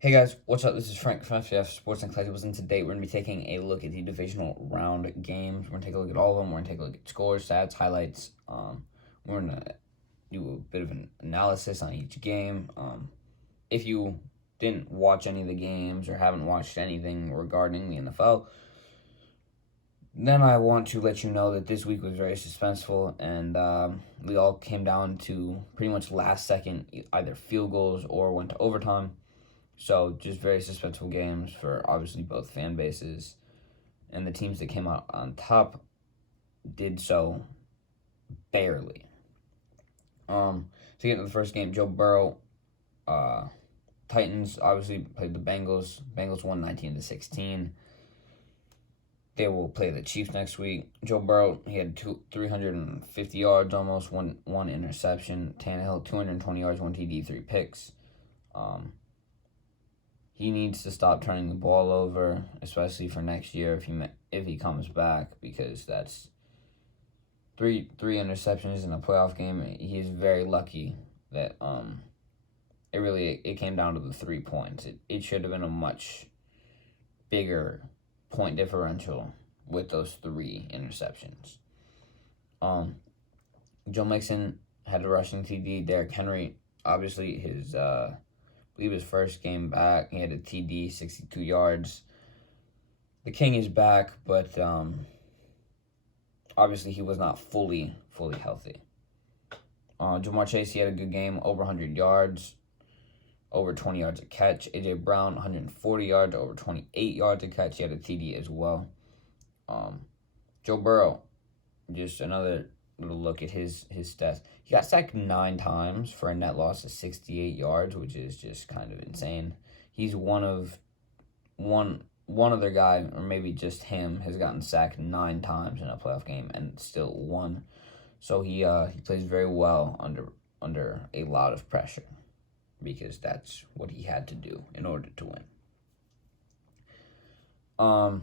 Hey guys, what's up? This is Frank from FCF Sports and Collectibles, and today we're going to be taking a look at the divisional round games. We're going to take a look at all of them. We're going to take a look at scores, stats, highlights. We're going to do a bit of an analysis on each game. If you didn't watch any of the games or haven't watched anything regarding the NFL, then I want to let you know that this week was very suspenseful, and we all came down to pretty much last second either field goals or went to overtime. So just very suspenseful games for obviously both fan bases, and the teams that came out on top did so barely. To get into the first game, Joe Burrow, Titans obviously played the Bengals. Bengals won 19-16. They will play the Chiefs next week. Joe Burrow, he had 350 yards, almost one interception. Tannehill, 220 yards, 1 TD, 3 picks. He needs to stop turning the ball over, especially for next year if he comes back, because that's three interceptions in a playoff game. He is very lucky that it came down to the 3 points. It should have been a much bigger point differential with those 3 interceptions. Joe Mixon had a rushing TD. Derrick Henry, obviously his his first game back, he had a TD, 62 yards. The King is back, but obviously he was not fully healthy. Jamar Chase, he had a good game, over 100 yards, over 20 yards a catch. A.J. Brown, 140 yards, over 28 yards a catch. He had a TD as well. Joe Burrow, just another little look at his stats. He got sacked 9 times for a net loss of 68 yards, which is just kind of insane. He's one other guy, or maybe just him, has gotten sacked 9 times in a playoff game and still won. So he plays very well under a lot of pressure, because that's what he had to do in order to win. A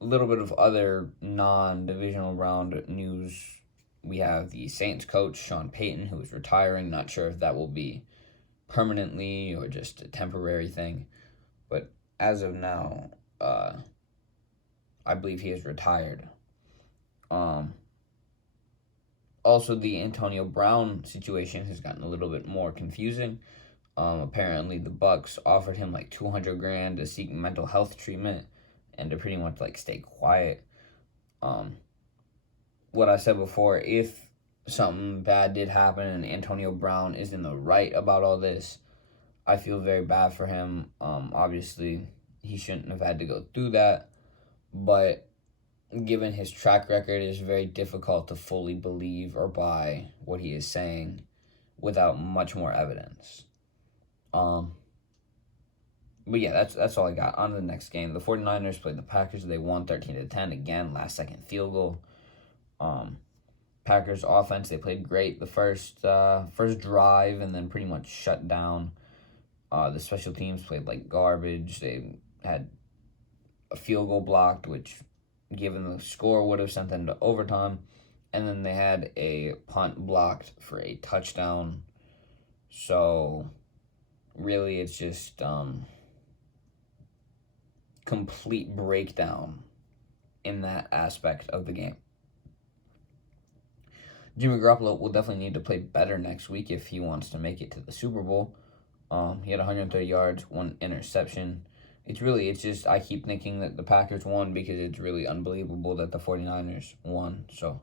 little bit of other non-divisional round news. We have the Saints coach, Sean Payton, who is retiring. Not sure if that will be permanently or just a temporary thing. But as of now, I believe he is retired. Also, the Antonio Brown situation has gotten a little bit more confusing. Apparently, the Bucs offered him like $200,000 to seek mental health treatment and to pretty much like stay quiet. What I said before, if something bad did happen and Antonio Brown is in the right about all this, I feel very bad for him. Obviously, he shouldn't have had to go through that, but given his track record, it is very difficult to fully believe or buy what he is saying without much more evidence. But yeah, that's all I got. On to the next game. The 49ers played the Packers. They won 13-10. Again, last second field goal. Packers offense, they played great the first drive, and then pretty much shut down. The special teams played like garbage. They had a field goal blocked, which, given the score, would have sent them to overtime. And then they had a punt blocked for a touchdown. So really, it's just complete breakdown in that aspect of the game. Jimmy Garoppolo will definitely need to play better next week if he wants to make it to the Super Bowl. He had 130 yards, 1 interception. It's just, I keep thinking that the Packers won because it's really unbelievable that the 49ers won. So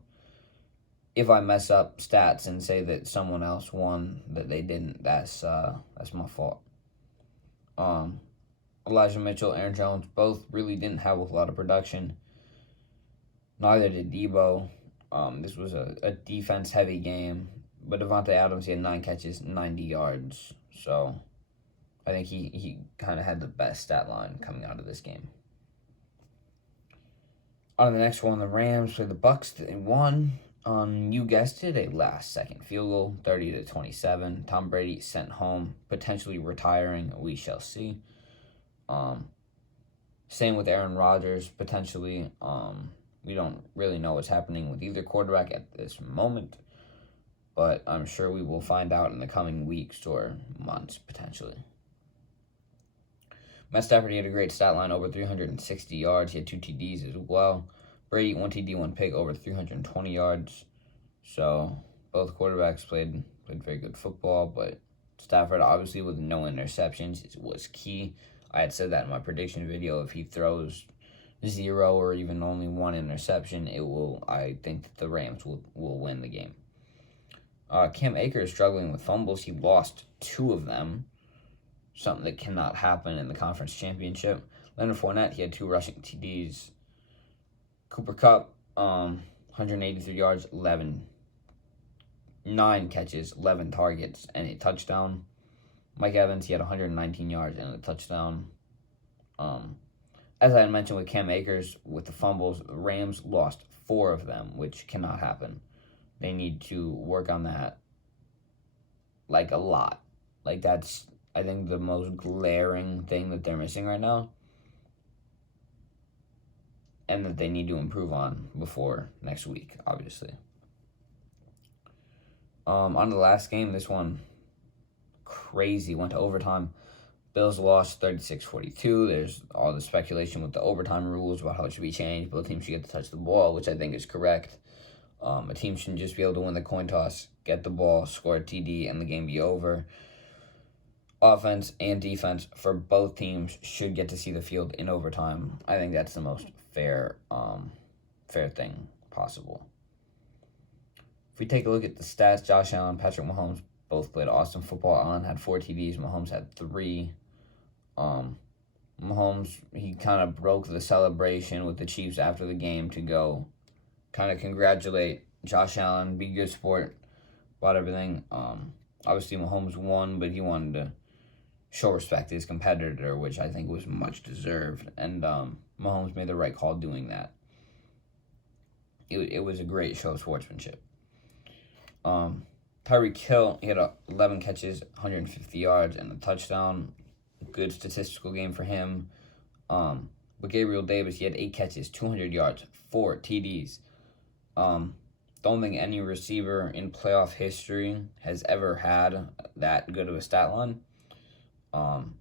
if I mess up stats and say that someone else won that they didn't, that's my fault. Elijah Mitchell, Aaron Jones, both really didn't have a lot of production. Neither did Debo. This was a defense-heavy game, but Devontae Adams, he had 9 catches, 90 yards. So I think he kind of had the best stat line coming out of this game. On the next one, the Rams played the Bucs. They won. You guessed it, a last-second field goal, 30-27. Tom Brady sent home, potentially retiring. We shall see. Same with Aaron Rodgers, potentially. We don't really know what's happening with either quarterback at this moment, but I'm sure we will find out in the coming weeks or months, potentially. Matt Stafford, he had a great stat line, over 360 yards. He had 2 TDs as well. Brady, 1 TD, 1 pick, over 320 yards. So both quarterbacks played very good football, but Stafford, obviously, with no interceptions, was key. I had said that in my prediction video. If he throws 0 or even only 1 interception, I think that the Rams will win the game. Cam Akers struggling with fumbles. He lost 2 of them, something that cannot happen in the conference championship. Leonard Fournette, he had 2 rushing TDs. Cooper Kupp, 183 yards, 9 catches, 11 targets, and a touchdown. Mike Evans, he had 119 yards and a touchdown. As I had mentioned with Cam Akers, with the fumbles, the Rams lost 4 of them, which cannot happen. They need to work on that, like, a lot. Like, that's, I think, the most glaring thing that they're missing right now, and that they need to improve on before next week, obviously. On the last game, this one, crazy, went to overtime. Bills lost 36-42. There's all the speculation with the overtime rules about how it should be changed. Both teams should get to touch the ball, which I think is correct. A team shouldn't just be able to win the coin toss, get the ball, score a TD, and the game be over. Offense and defense for both teams should get to see the field in overtime. I think that's the most fair thing possible. If we take a look at the stats, Josh Allen, Patrick Mahomes both played awesome football. Allen had 4 TDs. Mahomes had 3. Mahomes, he kind of broke the celebration with the Chiefs after the game to go kind of congratulate Josh Allen, be a good sport about everything. Obviously, Mahomes won, but he wanted to show respect to his competitor, which I think was much deserved. And Mahomes made the right call doing that. It was a great show of sportsmanship. Tyreek Hill, he had 11 catches, 150 yards, and a touchdown. Good statistical game for him. But Gabriel Davis, he had 8 catches, 200 yards, 4 TDs. Don't think any receiver in playoff history has ever had that good of a stat line. And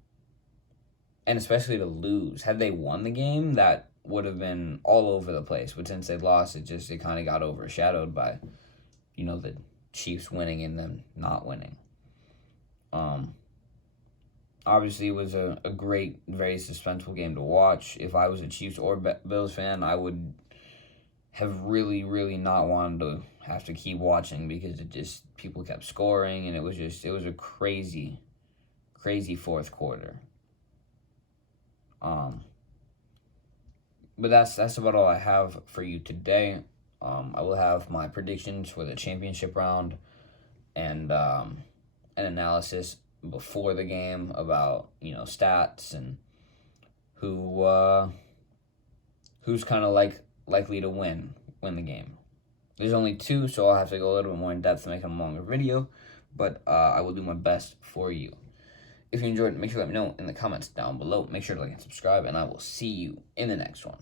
especially to lose. Had they won the game, that would have been all over the place. But since they lost, it kind of got overshadowed by, the Chiefs winning and them not winning. Obviously, it was a great, very suspenseful game to watch. If I was a Chiefs or Bills fan, I would have really, really not wanted to have to keep watching, because people kept scoring, and it was a crazy, crazy fourth quarter. But that's about all I have for you today. I will have my predictions for the championship round and an analysis before the game about stats and who's kind of likely to win the game. There's only 2, so I'll have to go a little bit more in depth to make a longer video, but I will do my best for you. If you enjoyed it, make sure to let me know in the comments down below. Make sure to like and subscribe, and I will see you in the next one.